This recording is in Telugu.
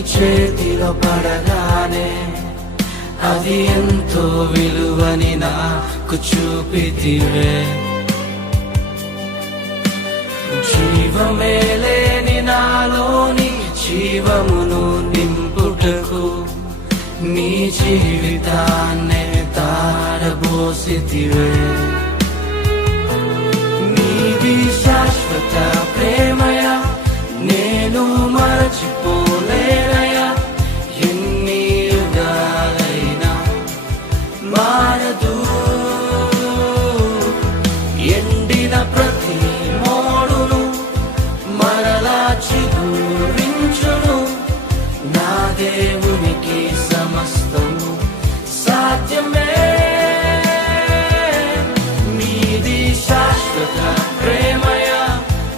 చేతిలో పడగానే అది ఎంతో విలువని నాకు చూపితివే. జీవమే లేని నాలోని జీవమును నింపుటకు నీ జీవితాన్నే తారబోసితివే.